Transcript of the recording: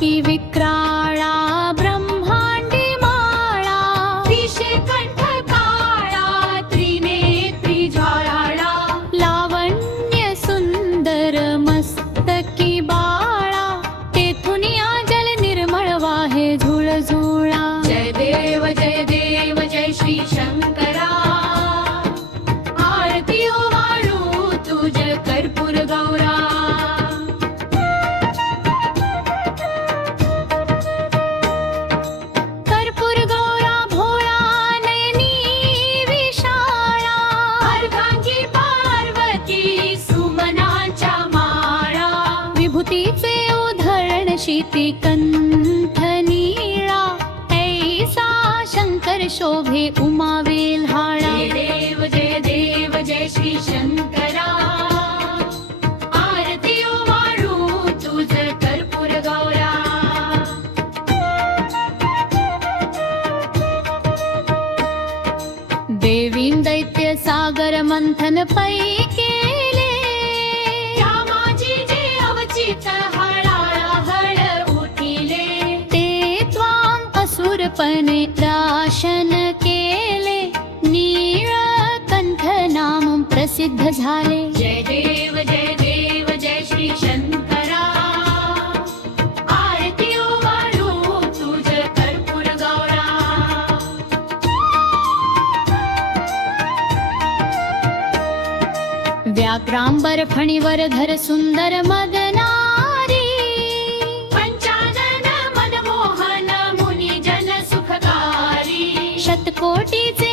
की विक्राळा ब्रह्मांडी माळा विषे कंठ काळा त्रिनेत्री ज्वाळा लावण्य सुंदर मस्तकी बाळा तेथून जल निर्मळ वाहे झुळझुळा जय देव जय श्री शंकरा आरती वाळू तुझ कर्पूर गौरा कर्पूर गौरा भोळा नयनी विशाळा अर्धांगी पार्वती सुमनांच्या माळा विभूतीचे उधळण शीती कंठ नीळा ऐसा शंकर शोभे उमा वेल्हाळा जय देव जय श्री शंकरा आरती वाळू तुझ कर्पूर गौरा देवीं दैत्य सागर मंथन पै केले त्या माझी जे अवचित हळ उठिले ते त्वां असुरपणे दाशन केले नीळकंठ नाम प्रसिद्ध झाले जय देव जय श्री शंकरा आरती वाळू तुझ कर्पूर गौरा व्याघ्रांबर फणीवर धर सुंदर मदनारी पंचानन मनमोहन मुनी जन सुखकारी शतकोटीचे